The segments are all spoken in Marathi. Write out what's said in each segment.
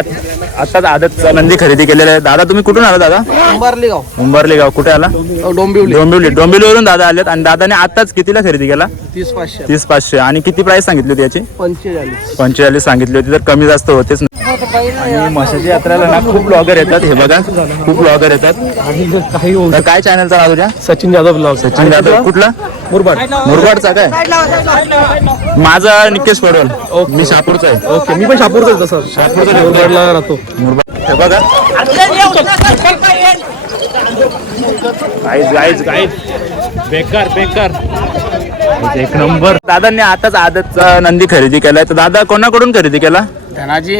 आताच आदतचा नंदी खरेदी केलेला आहे. दादा तुम्ही कुठून आला दादा? उंबरली गाव. कुठे आला? डोंबिवलीवरून दादा आलेत. आणि दादाने आताच कितीला खरेदी केला? 30,500. आणि किती प्राइस सांगितली होती याची? 45 सांगितली होती. तर कमी जास्त होतेच. आणि म्हशीच्या यात्रेला ना खूप ब्लॉगर येतात. हे बघा खूप ब्लॉगर येतात. तर काय चॅनलचा नाव तुझ्या? सचिन जाधव ब्लॉग. सचिन जाधव. कुठला? मुरबाडचा काय? माझा निकेश पडवल. मी शहापूरचा आहे. ओके, मी पण शहापूरचा आहे. तसं शहापूरचा मुरबाडला राहतो. मुरबाड. हे बघा गाईज बेकार एक नंबर. दादांनी आताच आदतचा नंदी खरेदी केलाय. तर दादा कोणाकडून खरेदी केला? धनाजी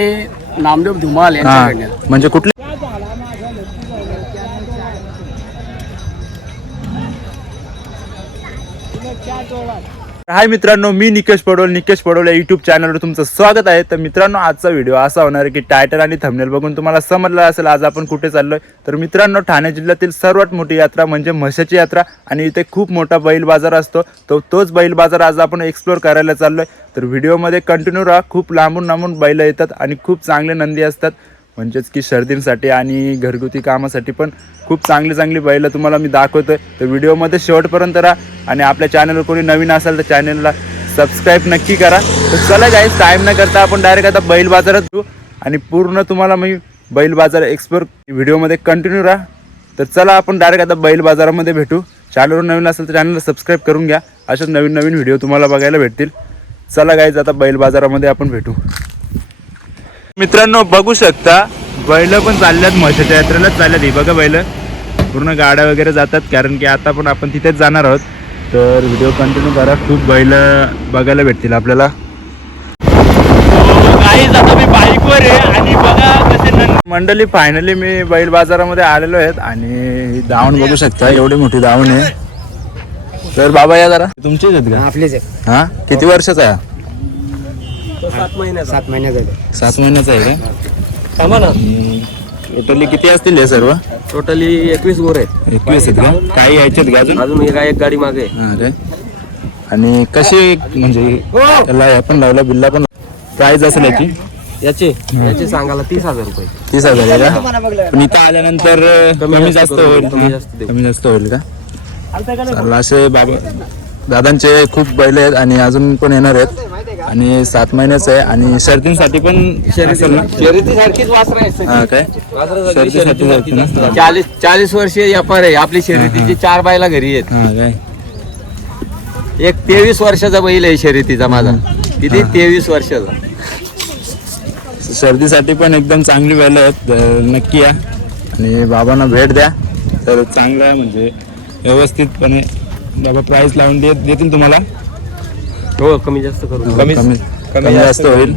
नामदेव धुमाल यांच्याकडनं. म्हणजे कुठले? हाय मित्रांनो, मी निकेश पडवल या यूट्यूब चॅनलवर तुमचं स्वागत आहे. तर मित्रांनो, आजचा व्हिडिओ असा होणार आहे की टायटल आणि थंबनेल बघून तुम्हाला समजलं असेल आज आपण कुठे चाललोय. तर मित्रांनो, ठाणे जिल्ह्यातील सर्वात मोठी यात्रा म्हणजे म्हशीची यात्रा. आणि इथे खूप मोठा बैल बाजार असतो. तोच बैल बाजार आज आपण एक्सप्लोर करायला चाललोय. तर व्हिडिओमध्ये कंटिन्यू राहा. खूप लांबून बैल येतात आणि खूप चांगले नंदी असतात. म्हणजेच की शर्दींसाठी आणि घरगुती कामासाठी पण खूप चांगली बैलं तुम्हाला मी दाखवतोय. तर व्हिडिओमध्ये शेवटपर्यंत राहा. आणि आपल्या चॅनलवर कोणी नवीन असेल तर चॅनलला सबस्क्राईब नक्की करा. तर चला गाईस, टाईम न करता आपण डायरेक्ट आता बैल बाजारात जाऊ आणि पूर्ण तुम्हाला मी बैल बाजार एक्सप्लोर व्हिडिओमध्ये कंटिन्यू राहा. तर चला आपण डायरेक्ट आता बैल बाजारामध्ये भेटू. चॅनलवर नवीन असेल तर चॅनलला सबस्क्राईब करून घ्या. अशाच नवीन व्हिडिओ तुम्हाला बघायला भेटतील. चला गाईज, आता बैल बाजारामध्ये आपण भेटू. मित्रांनो, बघू शकता बैल पण चालल्यात म्हशीच्या यात्रेलाच चालल्यात. ही बघा बैल पूर्ण गाड्या वगैरे जातात. कारण की आता पण आपण तिथेच जाणार आहोत. तर व्हिडिओ कंटिन्यू करा. खूप बैल बघायला भेटतील आपल्याला. आता मी बाईकवर आहे आणि बघा कसे मंडळी फायनली मी बैल बाजारामध्ये आलेलो आहेत. आणि धावण बघू शकता, एवढी मोठी धावण आहे. तर बाबा या जरा. तुमचेच आहेत का? आपलेच आहे. हा, किती वर्षाचा आहे? 7 महिन्याचा. 7 महिन्याचा आहे का? टोटली किती असतील हे सर्व? टोटली 21 गोर आहेत. 21 आहेत का? काही यायचे का अजून? एक गाडी मागे. अरे, आणि कशी म्हणजे त्याला हे पण लावला बिल्ला पण प्राइस असेल याचे सांगायला 30,000 रुपये. 30,000 आहे का? पण इथं आल्यानंतर कमी जास्त होईल का? चालेल. असे बाबा दादांचे खूप बैल आहेत आणि अजून पण येणार आहेत. आणि 7 महिन्याचं आहे. आणि शर्दींसाठी पण असेल ना? शर्यतीसारखीच वासरं आहेत. हा काय? शर्दीसाठी 40 वर्ष व्यापार आहे आपली शर्यतीची. 4 बायला घरी आहेत. हा काय? एक 23 वर्षाचा बैल आहे शर्यतीचा माझा. किती? 23 वर्षाचा. शर्दीसाठी पण एकदम चांगली बैल आहेत. नक्की या आणि बाबांना भेट द्या. तर चांगलं आहे म्हणजे व्यवस्थितपणे बाबा प्राइस लावून देतील तुम्हाला. हो, कमी जास्त करू. कमी जास्त होईल,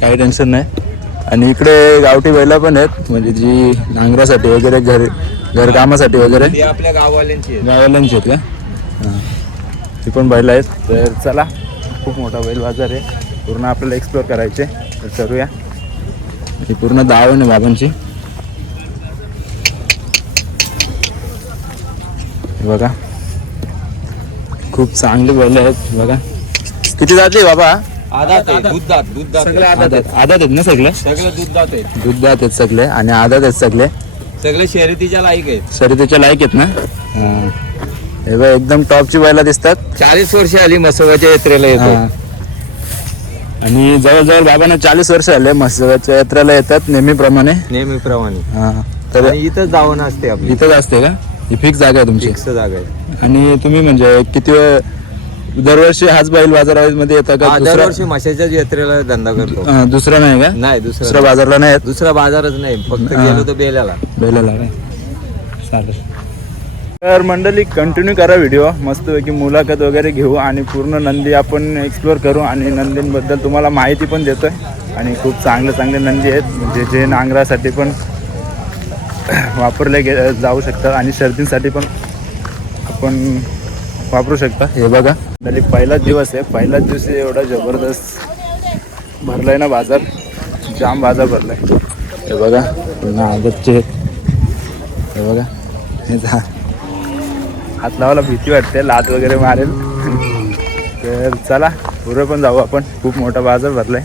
काही टेन्शन नाही. आणि इकडे गावठी बैला पण आहेत म्हणजे जी नांगरासाठी वगैरे घरकामासाठी वगैरे आपल्या गाववाल्यांची आहेत का? हां, ती पण बैल आहेत. तर चला, खूप मोठा बैल बाजार आहे. पूर्ण आपल्याला एक्सप्लोर करायचे. तर करूया. ही पूर्ण दावण आहे बाबांची. बघा खूप चांगली बैल आहेत. बघा किती जाते बाबा? आदात आहे. दूध सगळे आदात आहेत ना? सगळे दूध आहेत सगळे आणि आदात आहेत सगळे शर्यतीच्या लायक आहेत. शर्यतीच्या लायक आहेत ना? हे बघ, एकदम टॉपची बैला दिसतात. 40 वर्ष आली मसोबाच्या यात्रेला येतो. आणि जवळजवळ बाबांना 40 वर्ष आले मसोबाच्या यात्रेला येतात नेहमीप्रमाणे. नेहमीप्रमाणे. तर इथं जावं असते आपली. इथंच असते का? ही फिक्स जागा आहे तुमची? फिक्स जागा आहे. आणि तुम्ही म्हणजे किती दरवर्षी हाच बैल बाजारामध्ये येता का? दरवर्षी माशाच्या यात्रेला धंदा करतो. दुसरा नाही का? नाही, दुसऱ्या बाजारला नाही येत? दुसरा बाजारच नाही, फक्त गेलो तर बेल्याला. काय? चालेल. तर मंडळी, कंटिन्यू करा व्हिडिओ. मस्तपैकी मुलाखत वगैरे घेऊ आणि पूर्ण नंदी आपण एक्सप्लोर करू. आणि नंदींबद्दल तुम्हाला माहिती पण देतोय. आणि खूप चांगले नंदी आहेत म्हणजे जे नांगरासाठी पण वापरले जाऊ शकतात आणि शर्दींसाठी पण आपण वापरू शकता. हे बघा, पहिलाच दिवस आहे. पहिलाच दिवशी एवढा जबरदस्त भरलाय ना बाजार. जाम बाजार भरलाय. हे बघा पुन्हा आदतचे. हे बघा, हे हात लावायला भीती वाटते, लात वगैरे मारेल. तर चला पुढे पण जाऊ आपण. खूप मोठा बाजार भरलाय.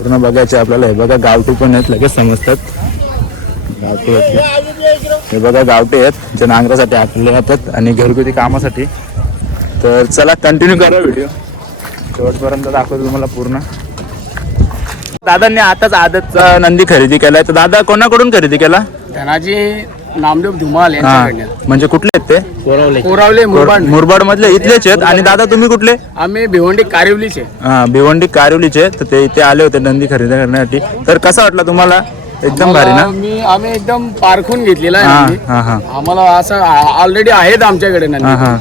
पूर्ण बघायचे आपल्याला. हे बघा गावठी पण आहेत, लगेच समजतात. गावठी आहेत हे बघा, गावठी आहेत जे नांगरासाठी आपल्याला जातात आणि घरगुती कामासाठी. तर चला कंटिन्यू करा व्हिडिओ, शेवटपर्यंत दाखवतो तुम्हाला पूर्ण. दादांनी आताच आदतचा नंदी खरेदी केलाय. तर दादा कोणाकडून खरेदी केला? धनाजी नामदेव धुमाल हा, यांच्याकडनं. म्हणजे कुठले आहेत ते? कोरावले मुरबाड. मुरबाड मधले इथलेच आहेत. आणि दादा तुम्ही कुठले? आम्ही भिवंडी कारिवलीचे. हा, भिवंडी कारिवलीचे. तर ते इथे आले होते नंदी खरेदी करण्यासाठी. तर कसा वाटला तुम्हाला? एकदम भारी ना? आम्ही एकदम पारखून घेतलेला हा आहे नंदी. हा हा आम्हाला असं ऑलरेडी आहेत आमच्याकडे हा नंदी. हा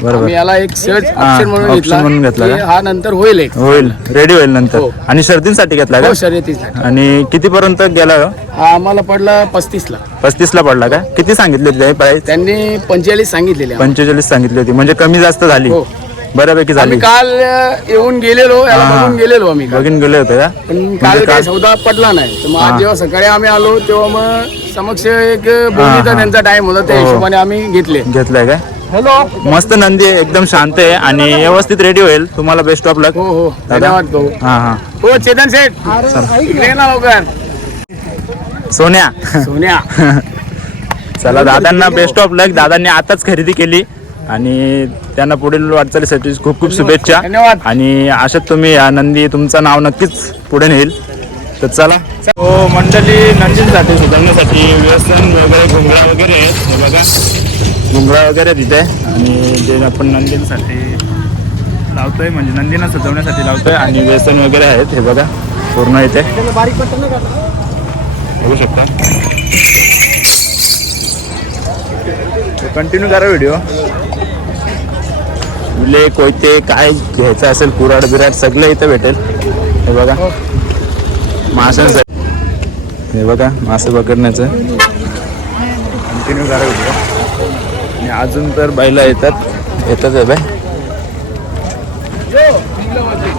बरोबर. आम्ही याला एक सहज हा, ऑप्शन म्हणून option म्हणून घेतला घेतला की का? हा नंतर होईल एक. होईल, रेडी होईल नंतर. हो. आणि शर्तींसाठी घेतला का? हो, शर्यतीसाठी. आणि कितीपर्यंत गेला? हा आम्हाला पडला 35 ला. 35 ला पडला का? किती सांगितले होते प्राइस? त्यांनी 45 सांगितलेले आम्हाला. 45 सांगितली होती, म्हणजे कमी जास्त झाली. हो. बऱ्यापैकी झाली. आम्ही काल येऊन गेलेलो, याला हा. बघून गेलेलो आम्ही काल. बघून गेले होते का? पण म्हणजे काल काही काल- सौदा पडला नाही. तर मग हा. आज जेव्हा सकाळी आम्ही आलो तेव्हा मग समक्ष एक बोलीचा हा. त्यांचा टाइम होता, त्या हो. हिशोबाने आम्ही घेतले. घेतलाय काय? मस्त नंदी आहे, एकदम शांत आहे आणि व्यवस्थित रेडी होईल. तुम्हाला बेस्ट ऑफ लक. हो हो, धन्यवाद भाऊ. हा हा. हो चेतन सेठ, इकडे ये ना लवकर. सोन्या. सोन्या. चला, दादांना बेस्ट ऑफ लक. दादांनी आताच खरेदी केली आणि त्यांना पुढील वाटचालीसाठी खूप खूप शुभेच्छा. धन्यवाद. आणि अशात तुम्ही या नंदी तुमचं नाव नक्कीच पुढे नेईल. तर चला. हो मंडळी, नंदींसाठी सुधारण्यासाठी व्यसन वगैरे घुंगरा वगैरे आहेत. हे बघा, घुंगरा वगैरे तिथे. आणि जे आपण नंदींसाठी लावतोय, म्हणजे नंदींना सजवण्यासाठी लावतोय. आणि व्यसन वगैरे आहेत. हे बघा पूर्ण इथे बघू शकता. कंटिन्यू करा व्हिडिओ. विले कोयते काय घ्यायचं असेल, कुराड बिराड सगळं इथं भेटेल. हे बघा माशांसाठी. हे बघा मासे पकडण्याचं. कंटिन्यू करा व्हिडिओ. आणि अजून तर बैला येतात आहे बाय.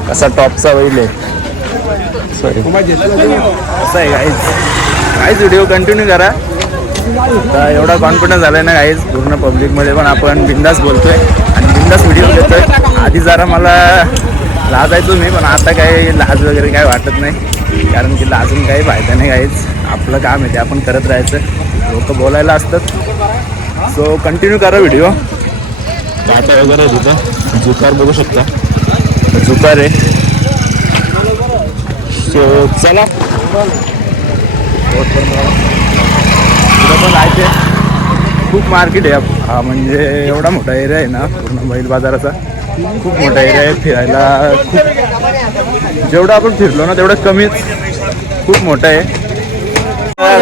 कसा टॉपचा बैल आहे. सॉरी असं आहे काहीच व्हिडिओ कंटिन्यू करा. आता एवढा कॉन्फिडन्स झालाय ना गाईज, पूर्ण पब्लिकमध्ये पण आपण बिंदास बोलतोय आणि बिंदास व्हिडिओ घेतोय. आधी जरा मला लाजायचो मी, पण आता काही लाज वगैरे काही वाटत नाही. कारण की लाजून काही फायदा नाही गाईज. आपलं काम आहे ते आपण करत राहायचं. लोक बोलायला असतात. सो कंटिन्यू करा व्हिडिओ. टाटा वगैरे तिथं जुकार बघू शकता, जुकार आहे. सो चला, पण जायचे. खूप मार्केट आहे हा, म्हणजे एवढा मोठा एरिया आहे ना पूर्ण बैल बाजाराचा. खूप मोठा एरिया आहे फिरायला. खूप जेवढं आपण फिरलो ना तेवढं कमीच. खूप मोठं आहे.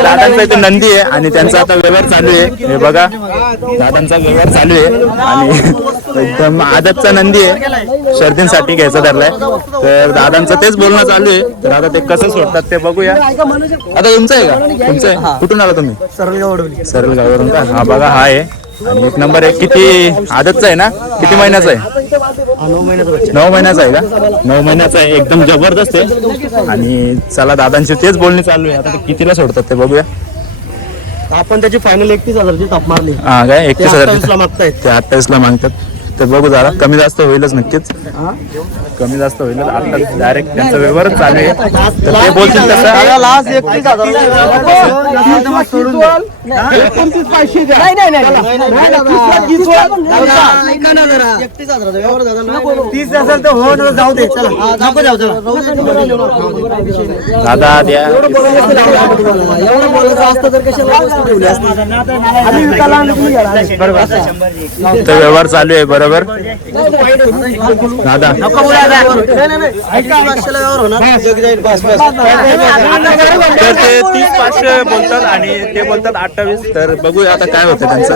दादांचा इथे नंदी आहे आणि त्यांचा आता व्यवहार चालू आहे. हे बघा, दादांचा व्यवहार चालू आहे आणि एकदम आदतचा नंदी आहे, शर्दींसाठी घ्यायचा धरलाय. तर दादांचं तेच बोलणं चालू आहे. तर आता ते कसं सोडतात ते बघूया. आता तुमचं आहे का? तुमचं आहे? कुठून आला तुम्ही? सरळगाववरून का? हा बघा, हा आहे. आणि एक नंबर आहे. किती आदतचा आहे ना? किती महिन्याचा आहे? 9 महिन्याचा आहे का? 9 महिन्याचा आहे. एकदम जबरदस्त आहे. आणि चला, दादांची तेच बोलणी चालू आहे. आता ते कितीला सोडतात ते बघूया. आपण त्याची फायनल 31,000ची ताप मारली. हा काय? 31,000 मागतायत. ते 28 ला मागतात. तर बघू जरा, कमी जास्त होईलच नक्कीच. कमी जास्त होईलच. आता डायरेक्ट त्यांचा व्यवहारच चालू आहे. तर ते बोलतील तसं. लास्ट 31,000 दादा द्या. एवढं बोलायचं असतं तर कशाला तर व्यवहार चालू आहे बरोबर. दादा तर ते 30,500 बोलतात आणि ते बोलतात 28. तर बघूया आता काय होतं त्यांचं.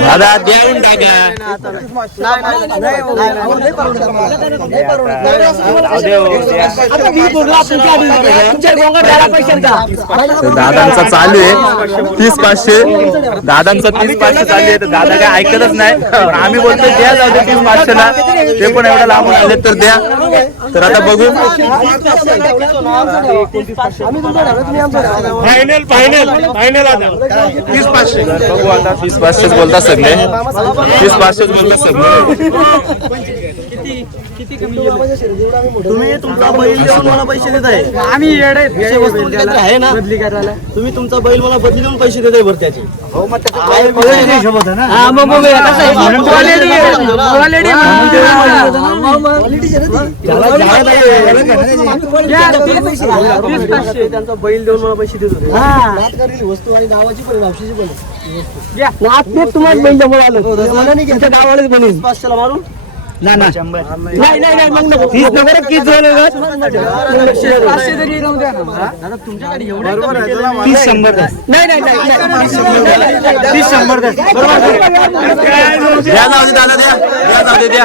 दादा देऊन टाका. तर दादांचा चालू आहे 30,500. दादांचा 30,500 चालू आहे. तर दादा काय ऐकतच नाही. पण आम्ही बोलतो द्या जाऊ ते 30,500ला, ते पण एवढा लांबून आले तर द्या. तर आता बघू बघू आता 30,500 बोलतात सगळे, 30,500 बोलतात सगळे. तुम्ही तुमचा बैल देऊन मला पैसे देत आहे. आहे ना बदली करायला. तुम्ही तुमचा बैल मला बदली देऊन पैसे देत आहे बरं त्याचे. त्यांचा बैल देऊन मला पैसे देत होते. वस्तू आणि गावाची पण औषधी पण तुम्हाला बैल जवळ आलं गावालाच बनेल 500ला मारून. नाही मग नको. तुमच्याकडे एवढे 30-100 नाही 30-100 द्या जाऊ दे दादा, द्या जाऊ दे, द्या.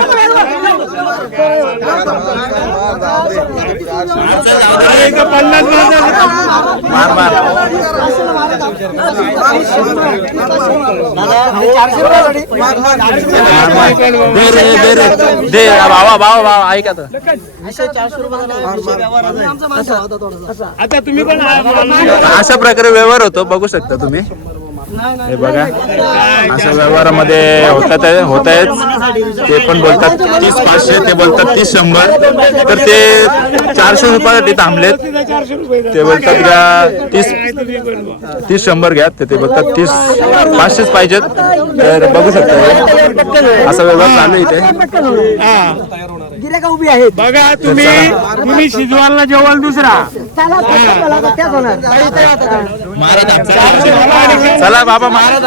मार मार दे बाबा बाबा ऐक आता. आता तुम्ही पण अशा प्रकारे व्यवहार होतो, बघू शकता तुम्ही. हे बघा अशा व्यवहारामध्ये होत आहेत. ते पण बोलतात 30,500, ते बोलतात 30-100. तर ते 400 रुपयासाठी थांबलेत. ते बोलतात का 30-100 घ्या, ते बोलतात 30,500 पाहिजेत. तर बघू शकता असा व्यवहार चालू आहे इथे. उभी आहे बघा तुम्ही शिजवायला जेवण दुसरा. चला बाबा महाराज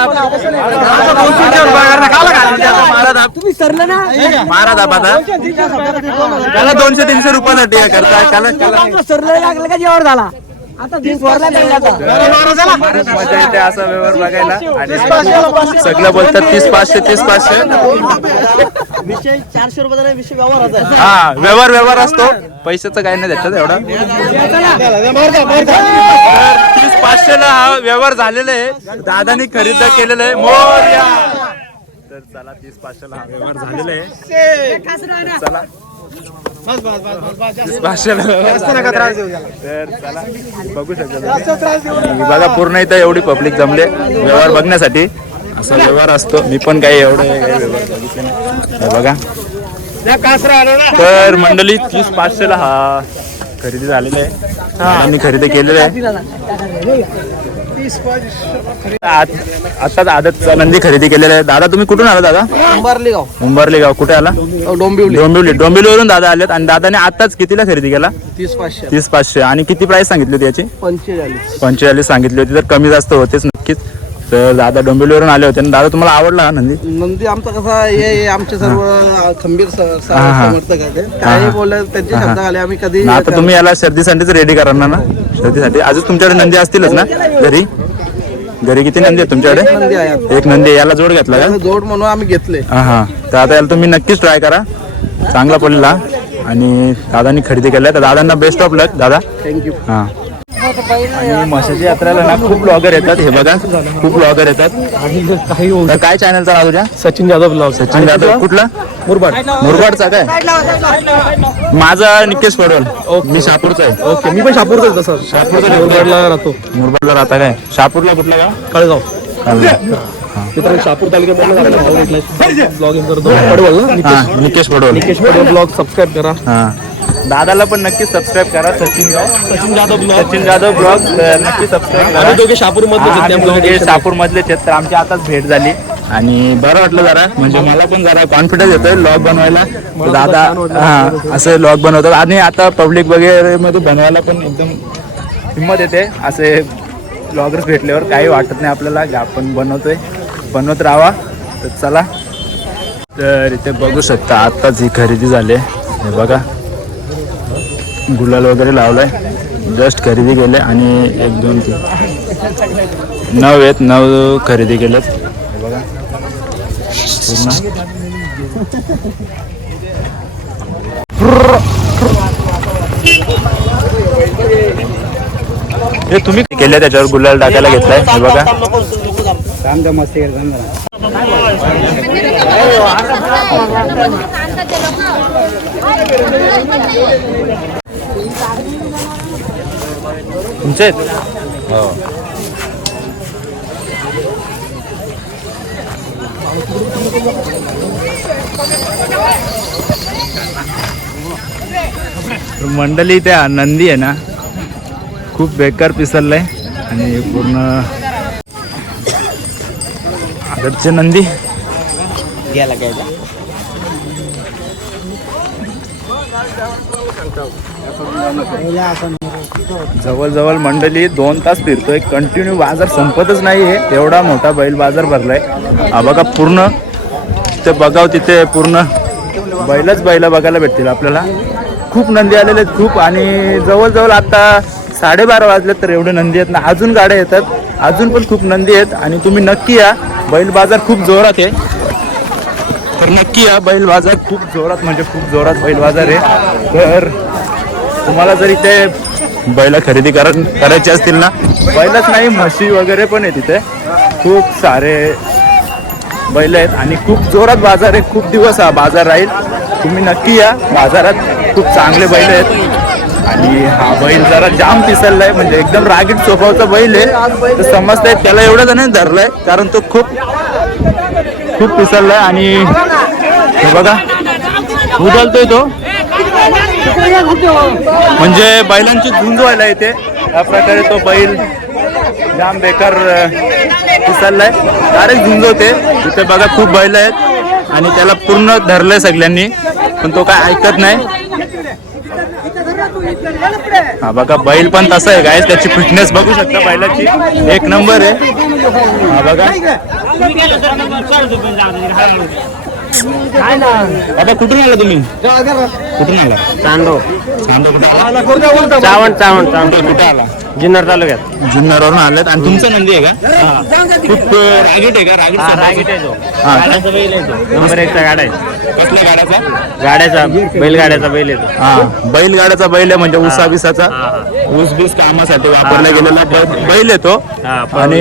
तुम्ही सरलं ना महाराज आता त्याला 200-300 रुपयासाठी हे करताय. सरलं लागलं का जेवण झाला. आता मजा येते असा व्यवहार बघायला. आणि सगळं बोलतात 30,500 30,500. विषय 400 रुपयाचा विषय व्यवहाराचा आहे. हा व्यवहार असतो, पैशाचं काही नाही त्याच्यात एवढा. 30,500ला हा व्यवहार झालेला आहे. दादानी खरेदी केलेला आहे. मोरया. तर चला 30,500ला हा व्यवहार झालेला आहे. चला 30,500ला तर चला बघू शकता. बघा पूर्ण इथं एवढी पब्लिक जमले व्यवहार बघण्यासाठी. असा व्यवहार असतो. मी पण काही एवढं व्यवहार बघितले नाही. बघा तर मंडळी 30,500ला हा खरेदी झालेला आहे. आणि खरेदी केलेलं आहे. आताच आदतचा नंदी खरेदी केलेला आहे. दादा तुम्ही कुठून आला दादा? उंबरली गाव. कुठे आला? डोंबिवलीवरून दादा आलेत. आणि दादाने आताच कितीला खरेदी केला? 30,500. आणि किती प्राइस सांगितली होती याची? 45 सांगितली होती. तर कमी जास्त होतेच नक्कीच. तर दादा डोंबिवलीवरून आले होते. दादा तुम्हाला आवडला नंदी? आमचा कसा हे आमचे सर्व खंबीर समर्थक आहेत. काही बोलले त्यांचे शब्द आले आम्ही कधी. आता तुम्ही याला शर्दीसाठीच रेडी करणार ना? शर्दीसाठी अजून तुमच्याकडे नंदी असतीलच ना घरी किती नंदी आहेत तुमच्याकडे? एक नंदी. याला जोड घेतला का? जोड म्हणून आम्ही घेतले. हा तर आता याला तुम्ही नक्कीच ट्राय करा. चांगला पडला. आणि दादांनी खरेदी केलाय. तर दादांना बेस्ट ऑफ लक दादा. थँक्यू. हा आणि म्हशीच्या यात्रेला ना खूप ब्लॉगर येतात. हे बघा खूप ब्लॉगर येतात. तर काय चॅनलचा नाव तुझ्या? सचिन जाधव ब्लॉग. सचिन जाधव. कुठला? मुरबाडचा काय? माझा निकेश पडवल. मी शहापूरचा आहे. ओके मी पण शापूरचा. तसं शहापूरचा. मुरबाडला राहतो. मुरबाडला राहता काय? शहापूरला कुठलं गाव? कळगाव. शापूर तालुक्यात ब्लॉगिंग करतो. निकेश पडवल. निकेश पडवल ब्लॉग सबस्क्राईब करा. हा दादाला पण नक्की सबस्क्राईब करा. सचिन जाधव ब्लॉग नक्की सबस्क्राईब करा. दोघे शापूर मधले शापूर मधलेच आहेत. तर आमची आताच भेट झाली आणि बरं वाटलं जरा. म्हणजे मला पण जरा कॉन्फिडन्स येतोय लॉग बनवायला. दादा असे लॉग बनवतात. आणि आता पब्लिक वगैरे मध्ये बनवायला पण एकदम हिंमत येते. असे ब्लॉगर्स भेटल्यावर काही वाटत नाही आपल्याला की आपण बनवत राहावा. तर चला तर इथे बघू शकता आत्ताच ही खरेदी झाली. हे बघा गुलाल वगैरे लावलाय. जस्ट खरेदी केले. आणि 1 2 3 9 आहेत. 9 खरेदी केलेत. हे बघा हे तुम्ही केले त्याच्यावर गुलाल टाकायला घेतलाय. हे बघा तुमचे हो. मंडळी त्या नंदी आहे ना खूप बेकार पिसललाय आणि पूर्ण आदतचे नंदी गेला काय जवळजवळ मंडळी 2 तास फिरतोय कंटिन्यू. बाजार संपतच नाहीये, एवढा मोठा बैल बाजार भरलाय. हा बघा पूर्ण ते बघाव तिथे पूर्ण बैल बघायला भेटतील आपल्याला. खूप नंदी आलेले आहेत खूप. आणि जवळजवळ आता 12:30 वाजले तर एवढे नंदी आहेत ना. अजून गाड्या येतात, अजून पण खूप नंदी आहेत. आणि तुम्ही नक्की या, बैल बाजार खूप जोरात आहे. तर नक्की या, बैल बाजार खूप जोरात म्हणजे खूप जोरात बैल बाजार आहे. तर तुम्हाला जर इथे बैल खरेदी करायची असतील ना, बैलच नाही म्हशी वगैरे पण आहे तिथे. खूप सारे बैल आहेत आणि खूप जोरात बाजार आहे. खूप दिवस हा बाजार राहील. तुम्ही नक्की या बाजारात. खूप चांगले बैल आहेत. आणि हा बैल जरा जाम पिसललाय, म्हणजे एकदम रागीट स्वभावाचा बैल आहे. तर समजतंय त्याला एवढं जण धरलंय कारण तो खूप पिसललाय. आणि हे बघा उदलतोय तो, म्हणजे बैलांची झुंज व्हायला येते. या प्रकारे तो बैल जाम बेकार पिसललाय, डायरेक्ट झुंज होते. तिथे बघा खूप बैल आहेत आणि त्याला पूर्ण धरलंय सगळ्यांनी, पण तो काय ऐकत नाही. हा बघा बैल पण तसा आहे गाईस, त्याची फिटनेस बघू शकता बैलाची, 1 नंबर आहे. हा बघा बाबा कुठून आला तुम्ही? कुठून आला? चांदो चावण कुठे आला? जुन्नर तालुक्यात. जुन्नरवरून आलेत. आणि तुमचं नंदी आहे का? खूप रागीट आहे का? रागीट आहे तो. हा, गाड्याचा बैल आहे तो. नंबर 1चा गाडा आहे. कसल्या गाड्याचा? गाड्याचा बैलगाड्याचा बैल आहे तो. हा बैलगाड्याचा बैल आहे, म्हणजे ऊसा बिसाचा ऊस बीस कामासाठी वापरला गेलेला बैल आहे तो. आणि